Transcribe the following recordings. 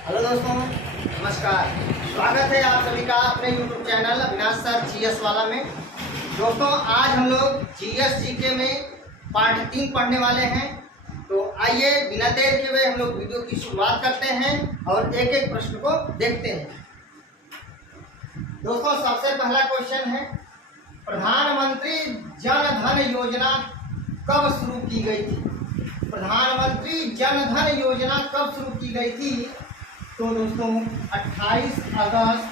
Hello दोस्तों, नमस्कार। स्वागत है आप सभी का अपने YouTube channel Avinash sir GS वाला में। दोस्तों, आज हम लोग जीएस जीके में पार्ट 3 पढ़ने वाले हैं। तो आइए बिना देर किए हुए हम लोग वीडियो की शुरुआत करते हैं और एक एक प्रश्न को देखते हैं। दोस्तों, सबसे पहला क्वेश्चन है, प्रधानमंत्री जन धन योजना कब शुरू की गई थी? प्रधानमंत्री जन धन योजना कब शुरू की गई थी? तो दोस्तों 28 अगस्त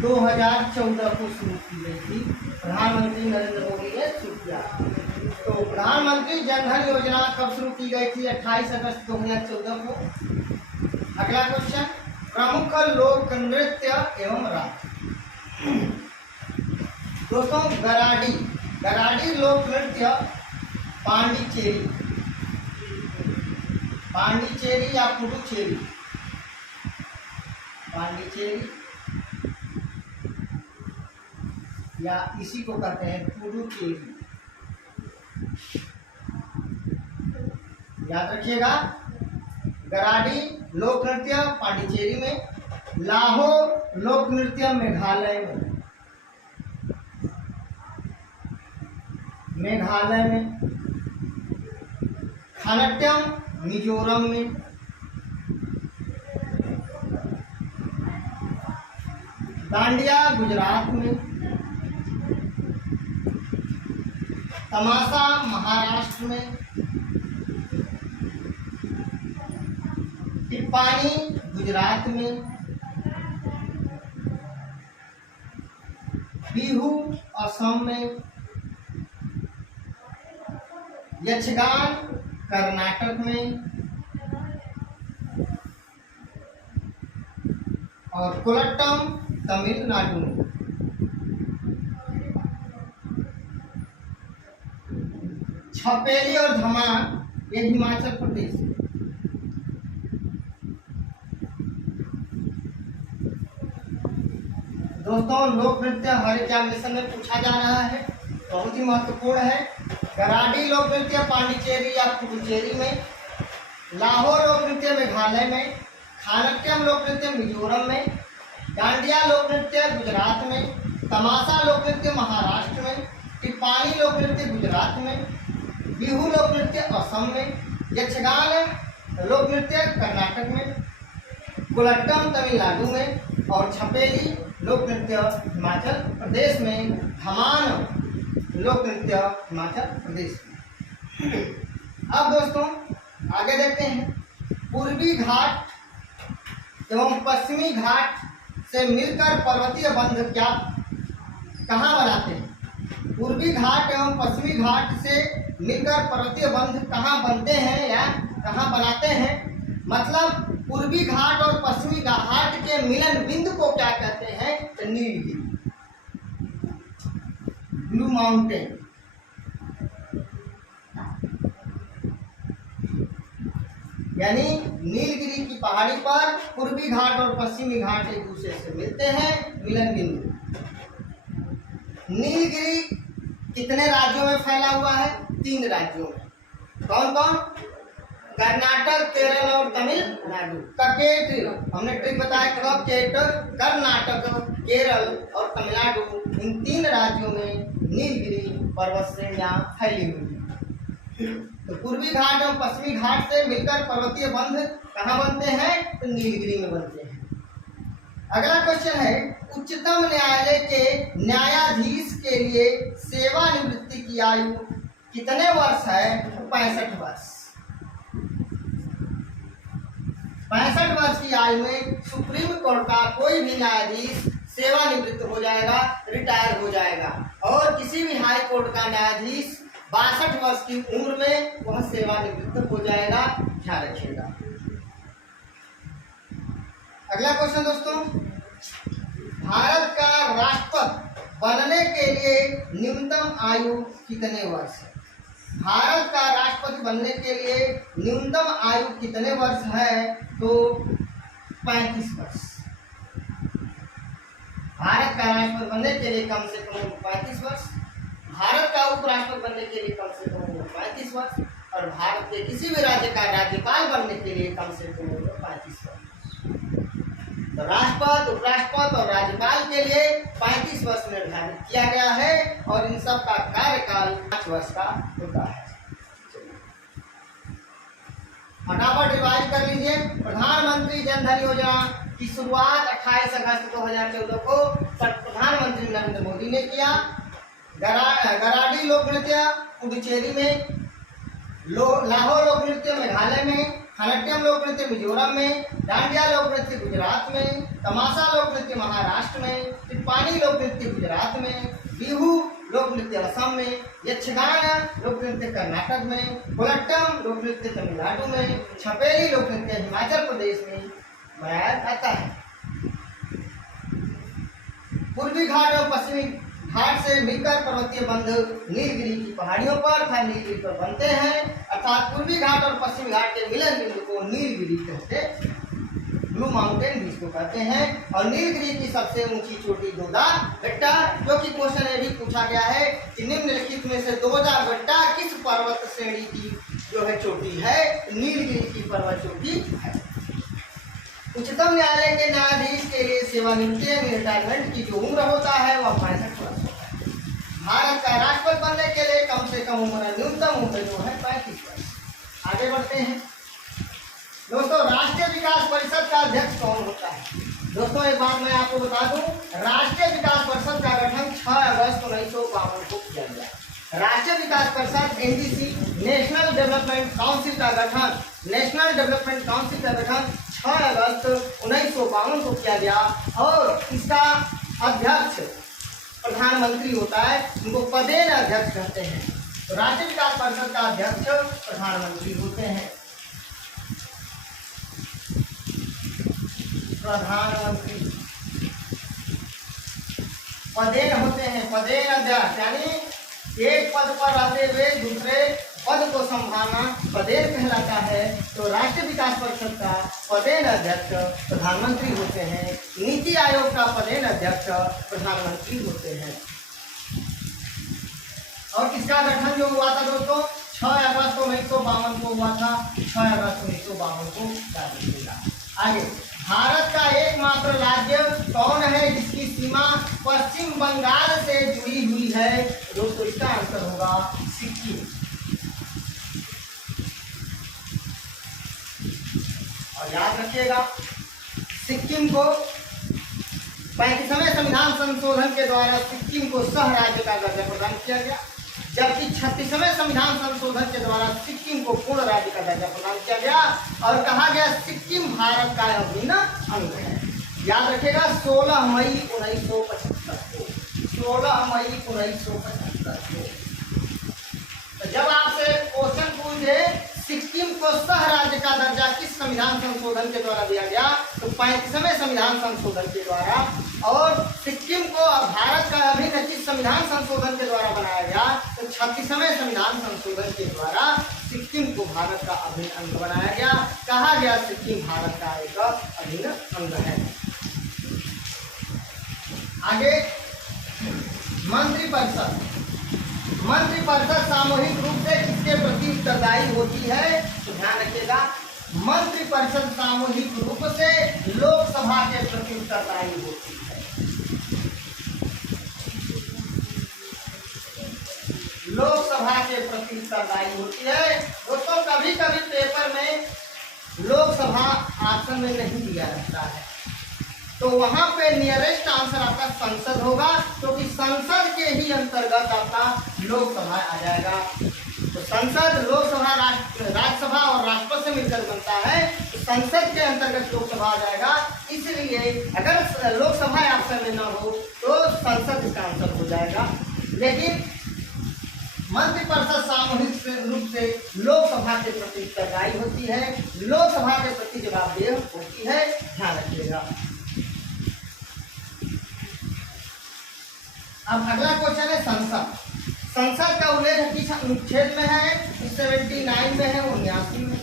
2014 को शुरू की गई थी। प्रधानमंत्री नरेंद्र मोदी ने शुरू किया। तो प्रधानमंत्री जन धन योजना कब शुरू की गई थी? 28 अगस्त 2014 को। अगला क्वेश्चन, प्रमुख लोक नृत्य एवं राग। दोस्तों, गराडी लोक नृत्य पांडिचेरी या पुडुचेरी, पांडिचेरी या इसी को कहते हैं पुडुचेरी। याद रखिएगा, गराडी लोक नृत्य पांडिचेरी में, लाहोर लोक नृत्य मेघालय में, खानाट्यम मिजोरम में, डांडिया गुजरात में, तमाशा महाराष्ट्र में, टिप्पानी गुजरात में, बिहू असम में, यक्षगान कर्नाटक में और कोलट्टम तमिलनाडु में। छपेली और धमार ये हिमाचल प्रदेश। दोस्तों, लोक नृत्य हर एग्जामिनेशन में पूछा जा रहा है, बहुत ही महत्वपूर्ण है। गराडी लोक नृत्य पांडिचेरी या पुडुचेरी में, लाहोर लोक नृत्य मेघालय में, खानाट्यम लोक नृत्य मिजोरम में, डांडिया लोक नृत्य गुजरात में, तमाशा लोक नृत्य महाराष्ट्र में, टिप्पानी लोक नृत्य गुजरात में, बिहू लोक नृत्य असम में, यक्षगान लोक नृत्य कर्नाटक में, कोलट्टम तमिलनाडु में और छपेली लोक नृत्य हिमाचल प्रदेश में, धमान लोक नृत्य हिमाचल प्रदेश में। अब दोस्तों आगे देखते हैं, पूर्वी घाट एवं पश्चिमी घाट से मिलकर पर्वतीय बंध क्या कहाँ बनाते हैं? पूर्वी घाट एवं पश्चिमी घाट से मिलकर पर्वतीय बंध कहाँ बनते हैं या कहाँ बनाते हैं? मतलब पूर्वी घाट और पश्चिमी घाट के मिलन बिंदु को क्या कहते हैं? तो नीलगिरी, ब्लू माउंटेन। यानी नीलगिरी की पहाड़ी पर पूर्वी घाट और पश्चिमी घाट एक दूसरे से मिलते हैं, मिलन बिंदु। नीलगिरी कितने राज्यों में फैला हुआ है? 3 राज्यों में। कौन कौन? कर्नाटक, केरल और तमिलनाडु। हमने ट्रिक बताया कब? कर्नाटक, केरल और तमिलनाडु, इन 3 राज्यों में नीलगिरी पर्वत श्रेणियां फैली हुई हैं। तो पूर्वी घाट और पश्चिमी घाट से मिलकर पर्वतीय बंध कहाँ बनते हैं? तो नीलगिरी में बनते हैं। अगला क्वेश्चन है, उच्चतम न्यायालय के न्यायाधीश के लिए सेवानिवृत्ति की आयु कितने वर्ष है? 65 वर्ष। 65 वर्ष की आयु में सुप्रीम कोर्ट का कोई भी न्यायाधीश सेवानिवृत्त हो जाएगा, रिटायर हो जाएगा। और किसी भी हाई कोर्ट का न्यायाधीश 62 वर्ष की उम्र में वह सेवानिवृत्त हो जाएगा। ध्यान रखिएगा। अगला क्वेश्चन दोस्तों, भारत का राष्ट्रपति बनने के लिए न्यूनतम आयु कितने वर्ष है? भारत का राष्ट्रपति बनने के लिए न्यूनतम आयु कितने वर्ष है? तो 35 वर्ष। भारत का राष्ट्रपति बनने के लिए कम से कम 35 वर्ष, भारत का उपराष्ट्रपति बनने के लिए कम से कम 35 वर्ष और भारत के किसी भी राज्य का राज्यपाल बनने के लिए कम से कम उम्र 35 वर्ष। तो राष्ट्रपति, उपराष्ट्रपति और राज्यपाल के लिए 35 वर्ष निर्धारित किया गया है और इन सब का कार्यकाल 5 वर्ष का होता है। फटाफट रिवाइज कर लीजिए। प्रधानमंत्री जन धन योजना की शुरुआत 28 अगस्त 2014 को प्रधानमंत्री नरेंद्र मोदी ने किया। गराडी लोक नृत्य पुडुचेरी में, लाहौर लोक नृत्य मेघालय में, खनट्यम लोक नृत्य मिजोरम में, डांडिया लोक नृत्य गुजरात में, तमाशा लोक नृत्य महाराष्ट्र में, टिप्पानी लोक नृत्य गुजरात में, बिहू लोक नृत्य असम में, यक्षगान लोक नृत्य कर्नाटक में, कोलट्टम लोक नृत्य तमिलनाडु में, छपेली लोक नृत्य हिमाचल प्रदेश में मनाया जाता है। पूर्वी घाट और पश्चिमी घाट से मिलकर पर्वतीय बंध नीलगिरी की पहाड़ियों पर तथा नीलगिरी पर बनते हैं, अर्थात पूर्वी घाट और पश्चिमी घाट के मिलन बिंदु को नीलगिरी कहते हैं, ब्लू माउंटेन भी इसको कहते हैं। और नीलगिरी की सबसे ऊंची चोटी दोदा बेट्टा, जो कि क्वेश्चन ये भी पूछा गया है कि निम्नलिखित में से दोदा बेट्टा किस पर्वत श्रेणी की जो है चोटी है? नीलगिरी की पर्वत चोटी है। उच्चतम न्यायालय के न्यायाधीश के लिए सेवानिवृत्ति रिटायरमेंट की जो उम्र होता है वह 65 वर्ष होता है। भारत का राष्ट्रपति बनने के लिए कम से कम उम्र, न्यूनतम उम्र जो है 35 वर्ष। आगे बढ़ते हैं दोस्तों। राष्ट्रीय विकास परिषद का अध्यक्ष कौन होता है? दोस्तों एक बात मैं आपको बता दूं, राष्ट्रीय विकास परिषद का गठन 6 अगस्त 1952 को किया गया। राष्ट्रीय विकास परिषद एनडीसी, नेशनल डेवलपमेंट काउंसिल का गठन, नेशनल डेवलपमेंट काउंसिल का गठन 6 अगस्त 1952 को किया गया और इसका अध्यक्ष प्रधानमंत्री होता है, उनको पदेन अध्यक्ष कहते हैं। तो राष्ट्रीय विकास परिषद का अध्यक्ष प्रधानमंत्री होते हैं। प्रधानमंत्री पदेन होते हैं, पदेन अध्यक्ष यानी एक पद पर रहते हुए दूसरे पद को संभालना पदेन कहलाता है। तो राष्ट्रीय विकास परिषद का पदेन अध्यक्ष प्रधानमंत्री होते हैं। नीति आयोग का पदेन अध्यक्ष प्रधानमंत्री होते हैं। और इसका गठन जो हुआ था दोस्तों 6 अगस्त 1952 को हुआ था। 6 अगस्त 1952 को जारी किया। आगे, भारत का एकमात्र राज्य कौन है जिसकी सीमा पश्चिम बंगाल से जुड़ी हुई है? दोस्तों इसका आंसर होगा सिक्किम। और याद रखिएगा, सिक्किम को 35वें संविधान संशोधन के द्वारा सिक्किम को सह राज्य का दर्जा प्रदान किया गया, जबकि 36वें संविधान संशोधन के द्वारा सिक्किम को पूर्ण राज्य का दर्जा प्रदान किया गया और कहा गया सिक्किम भारत का अभिन्न अंग है। याद रखिएगा 16 मई 1975 को, 16 मई 1975 को। तो जब आपसे क्वेश्चन पूछे सिक्किम को सह राज्य का दर्जा किस संविधान संशोधन के द्वारा दिया गया, तो 35वें संविधान संशोधन के द्वारा। और सिक्किम को भारत का अभिन्न किस संविधान संशोधन के द्वारा बनाया गया, तो 36वें संविधान संशोधन के द्वारा सिक्किम को भारत का अभिन्न अंग बनाया गया। कहा गया सिक्किम भारत का एक अभिन्न अंग है। आगे, मंत्रिपरिषद। मंत्रिपरिषद सामूहिक रूप से किसके प्रति उत्तरदायी होती है? तो ध्यान रखिएगा, मंत्रिपरिषद सामूहिक रूप से लोकसभा के प्रति उत्तरदायी होती है। लोकसभा के प्रति उत्तरदायी होती है। दोस्तों कभी कभी पेपर में लोकसभा ऑप्शन में नहीं दिया रहता है, तो वहां पे नियरेस्ट आंसर आपका संसद होगा, क्योंकि संसद के ही अंतर्गत आपका लोकसभा आ जाएगा। तो संसद, लोकसभा, राज्यसभा और राष्ट्रपति से मिलकर बनता है, तो संसद के अंतर्गत लोकसभा आ जाएगा। इसलिए अगर लोकसभा ऑप्शन में न हो तो संसद इसका आंसर हो जाएगा। लेकिन मंत्रिपरिषद सामूहिक रूप से लोकसभा के प्रति उत्तरदायी होती है, लोकसभा के प्रति जवाबदेह होती है। ध्यान रखिएगा। अब अगला क्वेश्चन है संसद। संसद का उल्लेख किस अनुच्छेद में है? 79 में है, 79 में।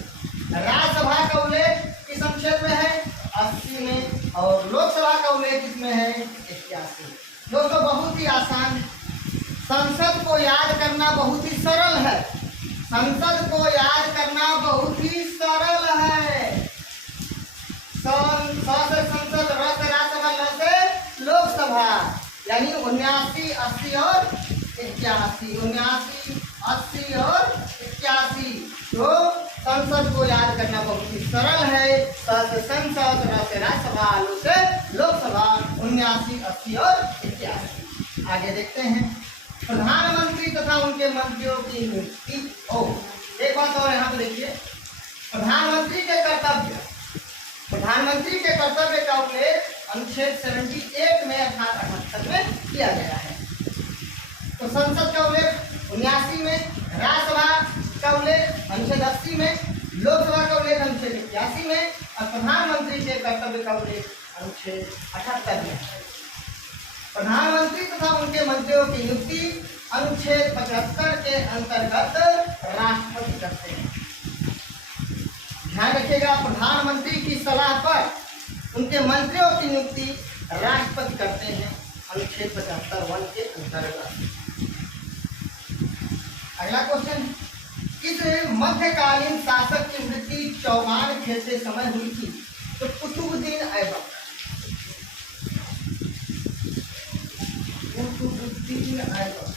राज्यसभा का उल्लेख किस अनुच्छेद में है? 80 में। और लोकसभा का उल्लेख किसमें है? 81। दोस्तों बहुत ही आसान, संसद को याद करना बहुत ही सरल है। संसद को याद करना बहुत ही सरल है। से संसद, र से राज्यसभा, ल से लोकसभा, यानी 79, 80 और 81, 79, 80 और 81। तो संसद को याद करना बहुत ही सरल है। स से संसद, र से राज्यसभा, लो से लोकसभा, 79, 80 और 81। आगे देखते हैं प्रधानमंत्री तथा उनके मंत्रियों की नियुक्ति। एक बात और यहाँ पे देखिए, प्रधानमंत्री के कर्तव्य का उल्लेख अनुच्छेद 78 में अर्थात 78 में किया गया है। तो संसद का उल्लेख 79 में, राज्यसभा का उल्लेख अनुच्छेद 80 में, लोकसभा का उल्लेख अनुच्छेद 81 में और प्रधानमंत्री के कर्तव्य का उल्लेख अनुच्छेद 78 में। प्रधानमंत्री तथा उनके मंत्रियों की नियुक्ति अनुच्छेद 75 के अंतर्गत राष्ट्रपति करते हैं। ध्यान रखिएगा, प्रधानमंत्री की सलाह पर उनके मंत्रियों की नियुक्ति राष्ट्रपति करते हैं अनुच्छेद 75(1) के अंतर्गत। अगला क्वेश्चन, किस मध्यकालीन शासक की मृत्यु चौगान खेलते समय हुई थी? तो कुतुबुद्दीन ऐबक। कुतुबुद्दीन ऐबक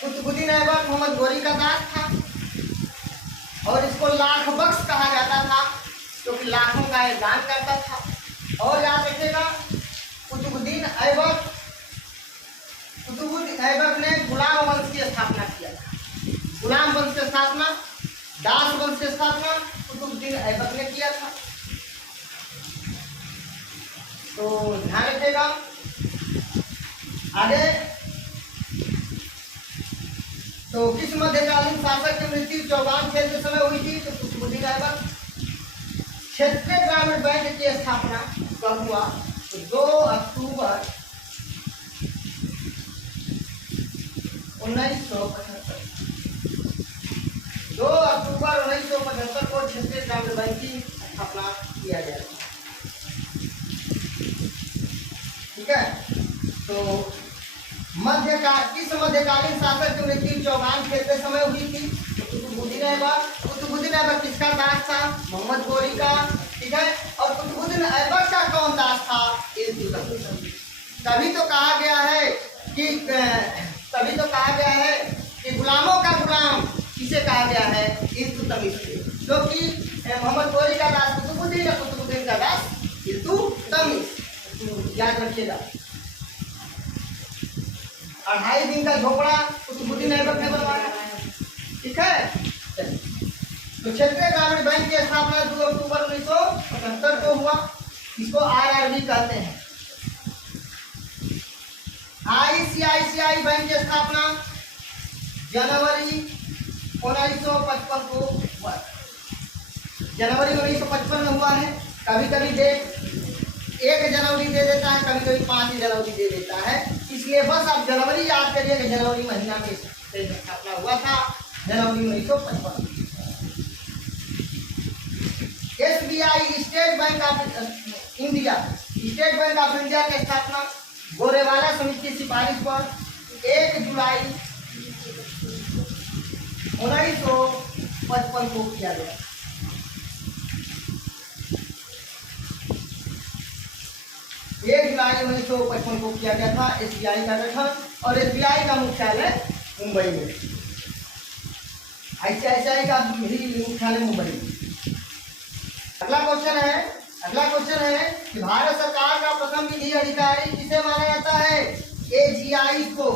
कुतुबुद्दीन ऐबक मोहम्मद गोरी का दास था और इसको लाख बख्श कहा जाता था, क्योंकि लाखों का दान करता था। और याद रखिएगा, कुतुबुद्दीन ऐबक ने गुलाम वंश की स्थापना किया था। गुलाम वंश की स्थापना, दास वंश की स्थापना कुतुबुद्दीन ऐबक ने किया था। तो ध्यान रखिएगा। आगे, तो किस मध्यकालीन शासक की मृत्यु चौगान खेलते समय हुई थी? तो कुतुबुद्दीन ऐबक। क्षेत्रीय ग्रामीण बैंक की स्थापना कब हुआ? तो 2 अक्टूबर 1975। 2 अक्टूबर 1975 को क्षेत्रीय ग्रामीण बैंक की स्थापना किया गया था। ठीक है। तो किस मध्यकालीन शासक की मृत्यु चौगान खेलते समय हुई थी? तो कुतुबुद्दीन ऐबक। कुतुबुद्दीन ऐबक किसका दास था? मोहम्मद गोरी का। ठीक है। और कुतुबुद्दीन ऐबक का कौन दास था? इल्तुतमिश। तभी तो कहा गया है कि गुलामों का गुलाम किसे कहा गया है? इल्तुतमिश से। क्योंकि मोहम्मद गोरी का दास कुतुबुद्दीन है, कुतुबुद्दीन का दास इल्तुतमिश। याद रखिएगा। 2.5 दिन का झोपड़ा कुतुबुद्दीन ऐबक ने बनवाया। ठीक है। तो क्षेत्रीय ग्रामीण बैंक की स्थापना 2 अक्टूबर 1975 को हुआ। इसको RRB कहते हैं। ICICI बैंक की स्थापना जनवरी 1955 को हुआ। जनवरी 1955 में हुआ है। कभी कभी डेट 1 जनवरी दे देता है, कभी कभी 5 जनवरी दे देता है। इसलिए बस आप जनवरी याद करिए कि जनवरी महीना में स्थापना हुआ था, जनवरी 1955। SBI state bank of India की स्थापना गोरेवाला समिति की सिफारिश पर 1 जुलाई 1955 को किया गया। जुलाई 1955 को किया गया था SBI का गठन। और SBI का मुख्यालय मुंबई में, ICICI का भी मुख्यालय मुंबई में। अगला क्वेश्चन है कि भारत सरकार का प्रथम विधि अधिकारी किसे माना जाता है? AGI को।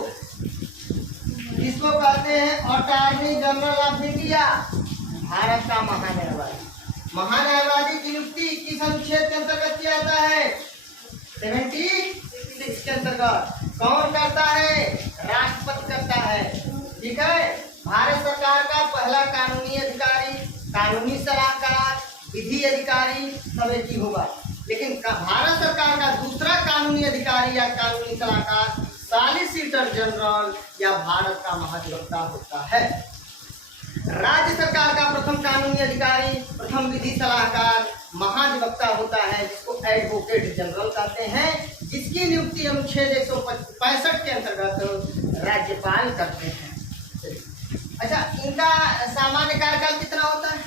इसको कहते हैं attorney general of India, Bharat का महान्यायवादी की नियुक्ति किस अनुच्छेद के अंतर्गत किया जाता है? 76 के अंतर्गत। कौन करता है? राष्ट्रपति करता है। ठीक है। भारत सरकार का पहला कानूनी अधिकारी, कानूनी सलाहकार, विधि अधिकारी सब एक ही होगा। लेकिन भारत सरकार का दूसरा कानूनी अधिकारी या कानूनी सलाहकार सॉलिसिटर जनरल या भारत का महाधिवक्ता होता है। राज्य सरकार का प्रथम कानूनी अधिकारी, प्रथम विधि सलाहकार महाधिवक्ता होता है, जिसको एडवोकेट जनरल कहते हैं, जिसकी नियुक्ति अनुच्छेद 165 के अंतर्गत राज्यपाल करते हैं। अच्छा, इनका सामान्य कार्यकाल कितना होता है?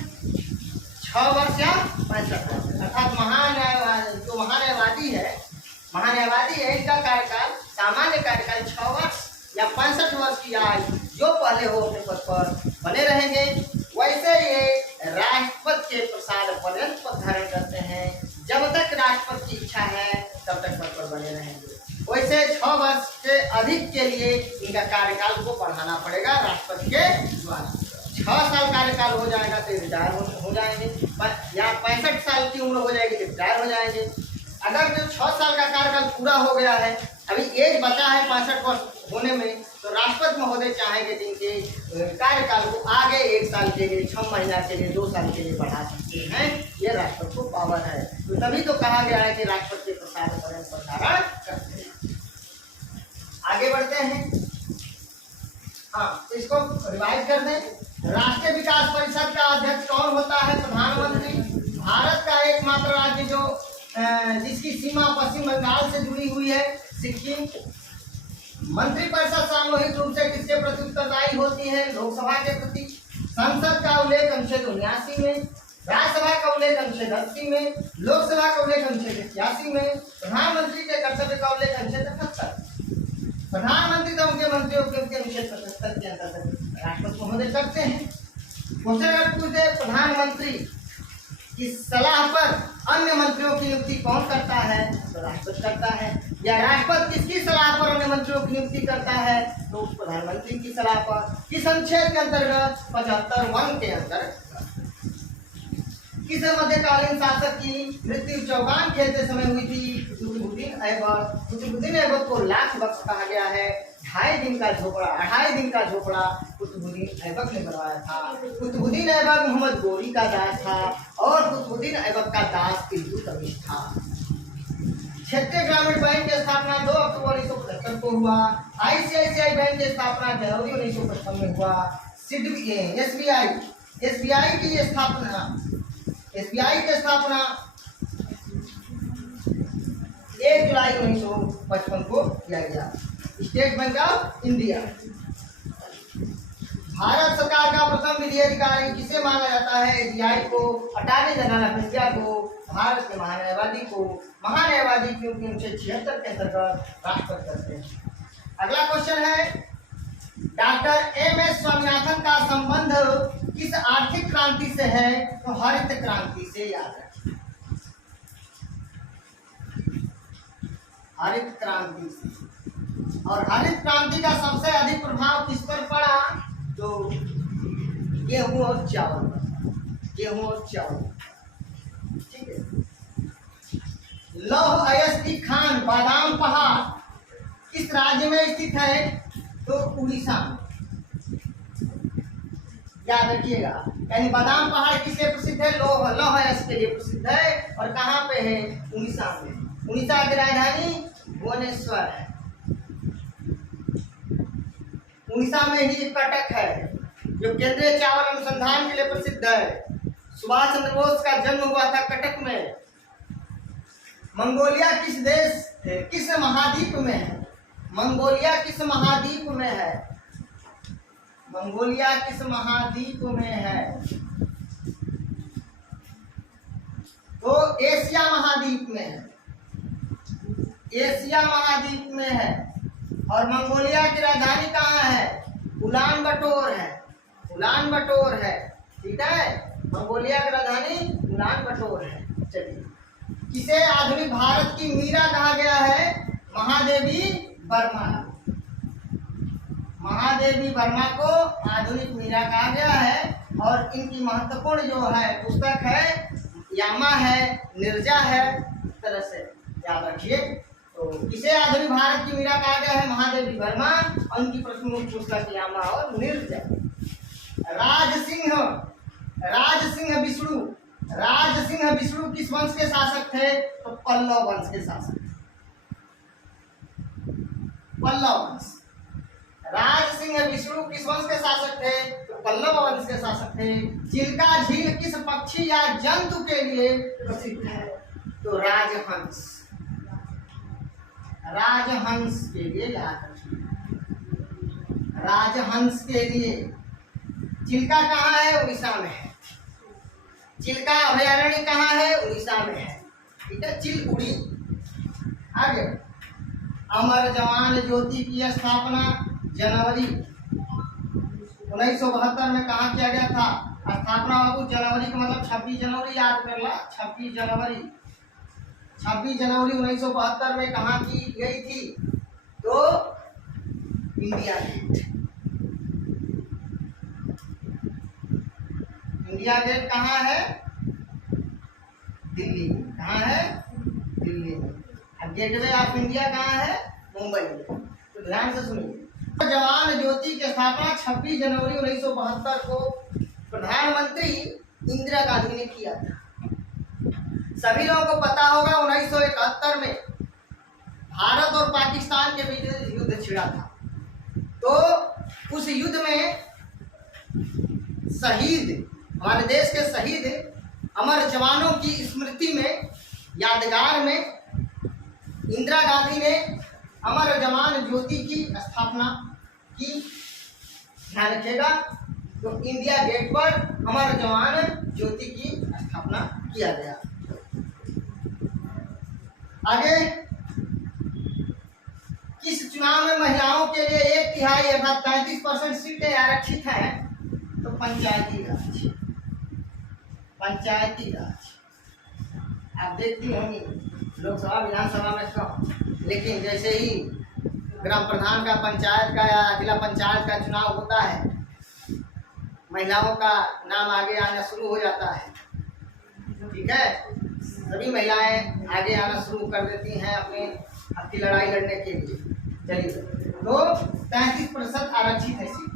6 वर्ष या 65 वर्ष। अर्थात महान्यायवादी है, इनका कार्यकाल, सामान्य कार्यकाल 6 वर्ष या 65 वर्ष की आयु जो पहले हो अपने पद पर बने रहेंगे। वैसे ये राष्ट्रपति के प्रसाद पर्यंत पद धारण करते हैं। जब तक राष्ट्रपति की इच्छा है तब तक पद पर बने रहेंगे। वैसे 6 वर्ष के अधिक के लिए इनका कार्यकाल को बढ़ाना पड़ेगा राष्ट्रपति के द्वारा। 6 साल कार्यकाल हो जाएगा तो रिटायर हो जाएंगे, या 65 साल की उम्र हो जाएगी तो रिटायर हो जाएंगे। अगर जो 6 साल का कार्यकाल पूरा हो गया है, अभी एज बचा है 65 वर्ष होने में, तो राष्ट्रपति महोदय चाहेंगे कि इनके कार्यकाल को आगे 1 साल के लिए, 6 महीना के लिए, 2 साल के लिए बढ़ा सकते हैं। ये राष्ट्रपति को पावर है। तो तभी तो कहा गया है कि राष्ट्रपति के प्रसाद पर्यंत पद धारण करते हैं। आगे बढ़ते हैं। हाँ, इसको रिवाइज कर दें। राष्ट्रीय विकास परिषद का अध्यक्ष कौन होता है? प्रधानमंत्री। भारत का एकमात्र राज्य जो जिसकी सीमा पश्चिम बंगाल से जुड़ी हुई है, सिक्किम। मंत्रिपरिषद सामूहिक रूप से किसके प्रति उत्तरदायी होती है? लोकसभा के प्रति। संसद का उल्लेख अनुच्छेद 79 में, राज्यसभा का उल्लेख अनुच्छेद 80 में, लोकसभा का उल्लेख अनुच्छेद 81 में, प्रधानमंत्री के कर्तव्य का उल्लेख अनुच्छेद 78। प्रधानमंत्री तो उनके मंत्रियों के अनुच्छेद 75 के अंतर्गत राष्ट्रपति महोदय करते हैं। क्वेश्चन पूछे, प्रधानमंत्री की सलाह पर अन्य मंत्रियों की नियुक्ति कौन करता है? तो राष्ट्रपति करता है। या राष्ट्रपति किसकी सलाह पर अन्य मंत्रियों की नियुक्ति करता है? तो प्रधानमंत्री की सलाह पर। किस अनुच्छेद के अंतर्गत? 75 के अंतर्गत। किस मध्यकालीन शासक की मृत्यु चौगान खेलते समय हुई थी? कुतुबुद्दीन ऐबक। कुतुबुद्दीन ऐबक को लाख वक्त कहा गया है। 2.5 दिन का झोपड़ा कुतुबुद्दीन ऐबक ने बनवाया था। कुतुबुद्दीन ऐबक मोहम्मद गोरी का दास था और कुतुबुद्दीन ऐबक का दास इल्तुतमिश था। क्षेत्रीय ग्रामीण बैंक की स्थापना 2 अक्टूबर 1975 को हुआ। ICICI बैंक की स्थापना जनवरी 1955 में हुआ। SBI की स्थापना 1 जुलाई 1955 को किया गया। State bank of India. Bharat सरकार का प्रथम विधि अधिकारी किसे माना जाता है? SBI को, अटॉर्नी जनरल ऑफ इंडिया को, भारत के महान्यायवादी को। महान्यायवादी क्योंकि अनुच्छेद 76 के अंतर्गत राष्ट्रपति करते हैं। अगला क्वेश्चन है, डॉक्टर MS स्वामीनाथन का संबंध किस आर्थिक क्रांति से है? तो हरित क्रांति से, याद रखिए, हरित क्रांति से। और हरित क्रांति का सबसे अधिक प्रभाव किस पर पड़ा? तो गेहूं और चावल पर। ठीक है। लौह अयस्क खान बादाम पहाड़ किस राज्य में स्थित है? तो उड़ीसा में। याद रखिएगा, यानी बादाम पहाड़ किस लिए प्रसिद्ध है? लौह अयस्क के लिए प्रसिद्ध है। और कहाँ पे है? उड़ीसा में। उड़ीसा की राजधानी भुवनेश्वर है। उड़ीसा में ही कटक है जो केंद्रीय चावल अनुसंधान के लिए प्रसिद्ध है। सुभाष चंद्र बोस का जन्म हुआ था कटक में। मंगोलिया किस महाद्वीप में है? मंगोलिया किस महाद्वीप में है? मंगोलिया किस महाद्वीप में है? तो एशिया महाद्वीप में है। एशिया महाद्वीप में है। और मंगोलिया की राजधानी कहाँ है? उलान बटोर है। ठीक है, मंगोलिया की राजधानी उलान बटोर है। चलिए, किसे आधुनिक भारत की मीरा कहा गया है? महादेवी वर्मा को आधुनिक मीरा कहा गया है। और इनकी महत्वपूर्ण जो है पुस्तक है, यामा है, निर्जा है, इस तरह से याद रखिए। तो किसे आधुनिक भारत की मीरा कहा गया है? महादेवी वर्मा। और उनकी प्रमुख पुस्तक यामा और निर्जा। राजसिंह विष्णु किस वंश के शासक थे? तो पल्लव वंश के शासक। पल्लव वंश। राजसिंह विष्णु किस वंश के शासक थे? तो पल्लव वंश के शासक थे। चिल्का झील किस पक्षी या जंतु के लिए प्रसिद्ध है? तो राजहंस, राजहंस के लिए याद रखिए, राजहंस के लिए। चिल्का कहाँ है? उड़ीसा में है। चिल्का अभयारण्य कहाँ है? उड़ीसा में है। ठीक है, चिलकुड़ी। आगे, अमर जवान ज्योति की स्थापना जनवरी 1972 में कहाँ किया गया था? स्थापना बाबू जनवरी का मतलब 26 जनवरी याद कर ला। 26 जनवरी 1972 में कहाँ की गई थी? तो इंडिया गेट। इंडिया गेट कहाँ है? दिल्ली में। कहाँ है? दिल्ली में। अब गेटवे ऑफ इंडिया कहाँ है? मुंबई में। तो ध्यान से सुनिए। जवान ज्योति की स्थापना 26 जनवरी 1972 को प्रधानमंत्री इंदिरा गांधी ने किया था। सभी लोगों को पता होगा 1971 में भारत और पाकिस्तान के बीच युद्ध छिड़ा था। तो उस युद्ध में शहीद, हमारे देश के शहीद अमर जवानों की स्मृति में, यादगार में इंदिरा गांधी ने अमर जवान ज्योति की स्थापना की। ध्यान रखिएगा, तो इंडिया गेट पर अमर जवान ज्योति की स्थापना किया गया। आगे, किस चुनाव में महिलाओं के लिए 1/3 अर्थात 33% सीटें आरक्षित हैं? तो पंचायती राज। पंचायती राज आप देखती होंगी लोकसभा विधानसभा में कम, लेकिन जैसे ही ग्राम प्रधान का, पंचायत का या जिला पंचायत का चुनाव होता है, महिलाओं का नाम आगे आना शुरू हो जाता है। ठीक है, सभी महिलाएं आगे आना शुरू कर देती हैं अपने हक की लड़ाई लड़ने के लिए। चलिए, तो 33% आरक्षित है सीट।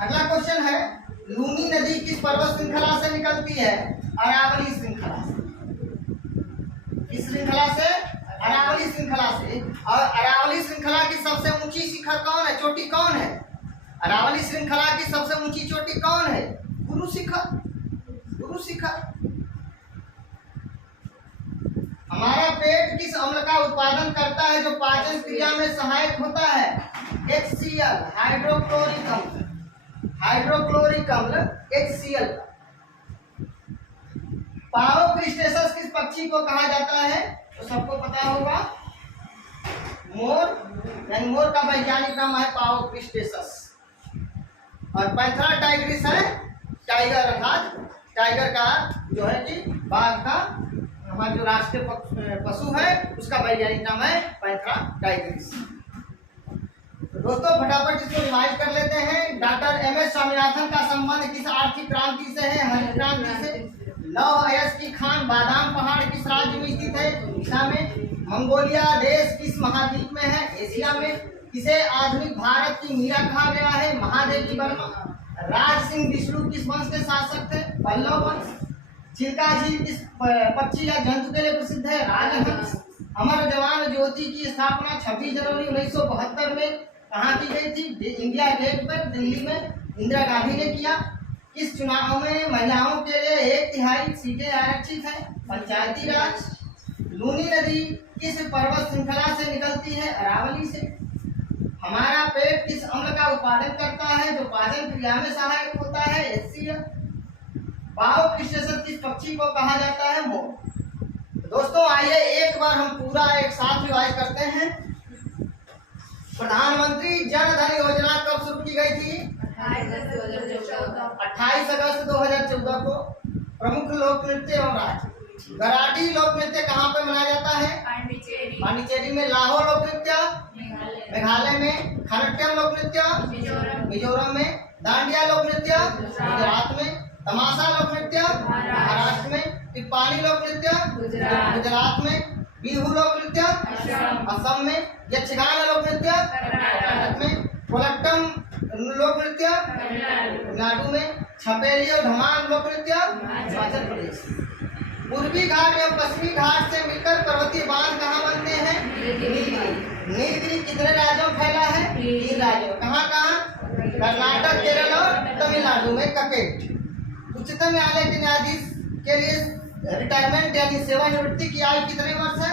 अगला क्वेश्चन है, लूनी नदी किस पर्वत श्रृंखला से निकलती है? अरावली श्रृंखला से। किस श्रृंखला से? अरावली श्रृंखला से। और अरावली श्रृंखला की सबसे ऊंची शिखर कौन है? चोटी कौन है? अरावली श्रृंखला की सबसे ऊंची चोटी कौन है? गुरु शिखर। गुरु शिखर। हमारा पेट किस अम्ल का उत्पादन करता है जो पाचन क्रिया में सहायक होता है? HCl, हाइड्रोक्लोरिक अम्ल। हाइड्रोक्लोरिक अम्ल HCl। पाओक्रिस्टेसस किस पक्षी को कहा जाता है? तो सबको पता होगा, मोर, यानी मोर का वैज्ञानिक नाम है पाओक्रिस्टेसस। और पैंथरा टाइग्रिस है टाइगर, अर्थात टाइगर का जो है कि बाघ का हमारा जो राष्ट्रीय पशु है उसका वैज्ञानिक नाम है पैंथरा टाइग्रिस। दोस्तों फटाफट इसको रिवाइज कर लेते हैं। डॉक्टर MS स्वामीनाथन का संबंध किस आर्थिक क्रांति से है? हरित क्रांति से। लौह अयस्क की खान बादाम पहाड़ किस राज्य में स्थित है? उड़ीसा में। मंगोलिया देश किस महाद्वीप में है? एशिया में। किसे आधुनिक भारत की मीरा कहा गया है? महादेव की वर्मा। राज सिंह विष्णु किस वंश के शासक थे? पल्लव वंश। चिल्का झील किस पक्षी या जंतु के लिए प्रसिद्ध है? राजहंस। अमर जवान ज्योति की स्थापना 26 जनवरी 1972 में कहाँ की गई थी? इंडिया गेट पर, दिल्ली में इंदिरा गांधी ने किया। किस चुनाव में महिलाओं के लिए 1/3 सीटें आरक्षित हैं? पंचायती राज। लूनी नदी किस पर्वत श्रृंखला से निकलती है? अरावली से। हमारा पेट किस अम्ल का उत्पादन करता है जो पाचन क्रिया में सहायक होता है? HCl। पाओक्रिस्टेसस किस पक्षी को कहा जाता है? मोर। दोस्तों आइए एक बार हम पूरा एक साथ रिवाइज करते हैं। प्रधानमंत्री जन धन योजना कब शुरू की गई थी? 28 अगस्त 2014 को। प्रमुख लोक नृत्य एवं राज्य। गराडी लोक नृत्य कहाँ पे मनाया जाता है? पांडिचेरी में। लाहौर लोक नृत्य मेघालय में। खनट्यम लोक नृत्य मिजोरम में। दांडिया लोक नृत्य गुजरात में। तमाशा लोक नृत्य महाराष्ट्र में। टिप्पानी लोक नृत्य गुजरात में। बिहू लोक नृत्य असम में। यक्षगान लोक नृत्य कर्नाटक में। कोलट्टम लोक नृत्य तमिलनाडु में। छपेली और धमाल लोक नृत्य हिमाचल प्रदेश। पूर्वी घाट एवं पश्चिमी घाट से मिलकर पर्वतीय बांध कहाँ बनते हैं? नीलगिरी। नीलगिरी कितने राज्यों में फैला है? 3 राज्यों। कहाँ कहाँ? कर्नाटक, केरल और तमिलनाडु में ककेट। उच्चतम न्यायालय के न्यायाधीश के लिए रिटायरमेंट यानी सेवानिवृत्ति की आयु कितने वर्ष है?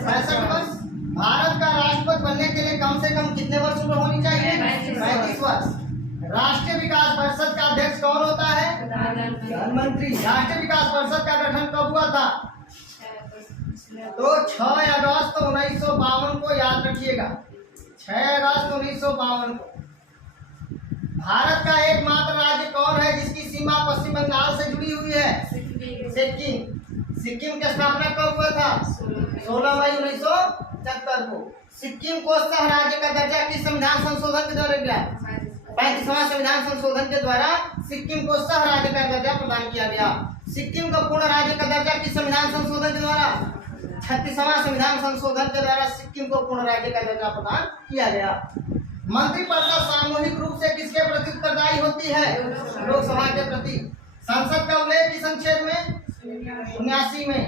65 वर्ष। भारत का राष्ट्रपति बनने के लिए कम से कम कितने वर्ष उम्र होनी चाहिए? 35 वर्ष। राष्ट्रीय विकास परिषद का अध्यक्ष कौन होता है? प्रधानमंत्री। राष्ट्रीय विकास परिषद का गठन कब हुआ था? तो 6 अगस्त 1952 को याद रखिएगा, 6 अगस्त 1952 को। भारत का एकमात्र राज्य कौन है जिसकी सीमा पश्चिम बंगाल से जुड़ी हुई है? सिक्किम। सिक्किम की स्थापना कब हुआ था? 16 मई 1974 को। सिक्किम को सह राज्य का दर्जा किस संविधान संशोधन के द्वारा दिया? 35वां संविधान संशोधन के द्वारा सिक्किम को सह राज्य का दर्जा प्रदान किया गया। सिक्किम को पूर्ण राज्य का दर्जा किस संविधान संशोधन के द्वारा? 36वां संविधान संशोधन के द्वारा सिक्किम को पूर्ण राज्य का दर्जा प्रदान किया गया। मंत्रिपरिषद सामूहिक रूप से किसके प्रति उत्तरदायी होती है? लोकसभा के प्रति। संसद का उल्लेख किस अनुच्छेद में? 79 में,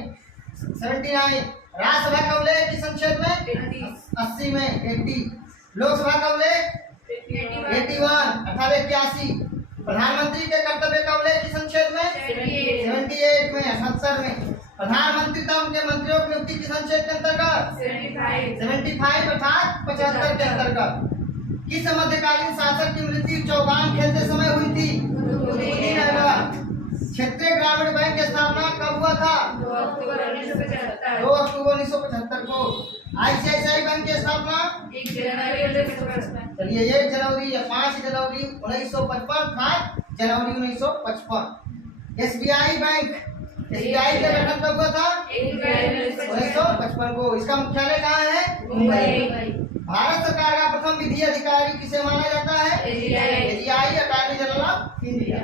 79। राज्यसभा का उल्लेख किस अनुच्छेद में? 80 में, 80। लोकसभा का उल्लेख 81 प्रधानमंत्री के कर्तव्य का उल्लेख किस अनुच्छेद में? 78 में, 78 में। प्रधानमंत्री के मंत्रियों की नियुक्ति किस अनुच्छेद के अंतर्गत? 75 अर्थात 75 के अंतर्गत। किस मध्यकालीन शासक की मृत्यु चौगान खेलते समय हुई थी? क्षेत्रीय ग्रामीण बैंक की स्थापना कब हुआ था? 2 अक्टूबर 1975 को। ICICI बैंक की स्थापना 1 जनवरी 1955। चलिए 1 जनवरी या 5 जनवरी 1955, 5 जनवरी 1955। SBI बैंक, SBI का गठन कब हुआ था? 1955 को। इसका मुख्यालय कहाँ है? मुंबई। भारत सरकार का प्रथम विधि अधिकारी किसे माना जाता है? AGI, attorney general of India.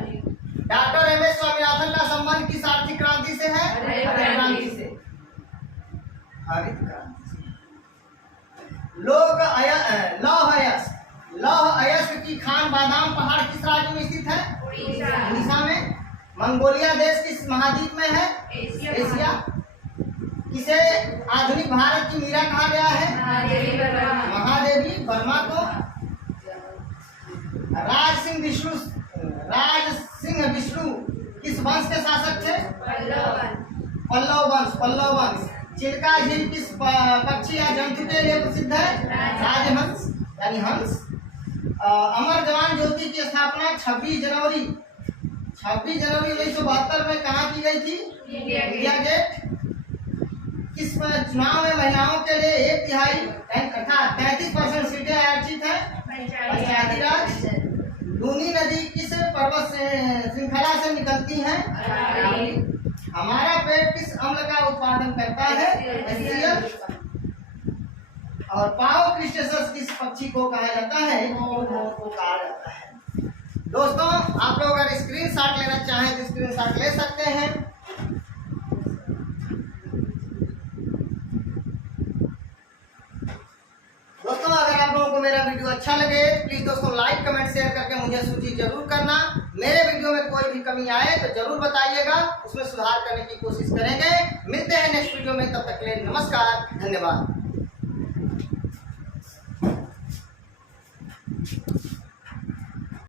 Doctor MS Swaminathan का संबंध किस आर्थिक क्रांति से है? हरित क्रांति से। हरित क्रांति से। लौह अयस्क की खान बादाम पहाड़ किस राज्य में स्थित है? उड़ीसा में। मंगोलिया देश किस महाद्वीप में है? एशिया। किसे आधुनिक भारत की मीरा कहा गया है? महादेवी वर्मा को। राज सिंह विष्णु किस वंश के शासक थे? पल्लव वंश। चिल्का झील किस पक्षी या जंतु के लिए प्रसिद्ध है? राजहंस यानी हंस। अमर जवान ज्योति की स्थापना 26 जनवरी 1972 में कहाँ की गई थी? India Gate. किस चुनाव में महिलाओं के लिए 1/3 अर्थात 33% सीटें आरक्षित है? पंचायती राज। लूनी नदी किस पर्वत से श्रृंखला से निकलती है? हमारा पेट किस अम्ल का उत्पादन करता है? HCl। और पाओ क्रिस्टेसस किस पक्षी को कहा जाता है? को कहा जाता है। दोस्तों, आप लोग अगर स्क्रीनशॉट लेना चाहें तो स्क्रीनशॉट ले सकते हैं। दोस्तों, अगर आप लोगों को मेरा वीडियो अच्छा लगे प्लीज दोस्तों लाइक, कमेंट, शेयर करके मुझे सूचित जरूर करना। मेरे वीडियो में कोई भी कमी आए तो जरूर बताइएगा, उसमें सुधार करने की कोशिश करेंगे। मिलते हैं नेक्स्ट वीडियो में, तब तक के लिए नमस्कार, धन्यवाद।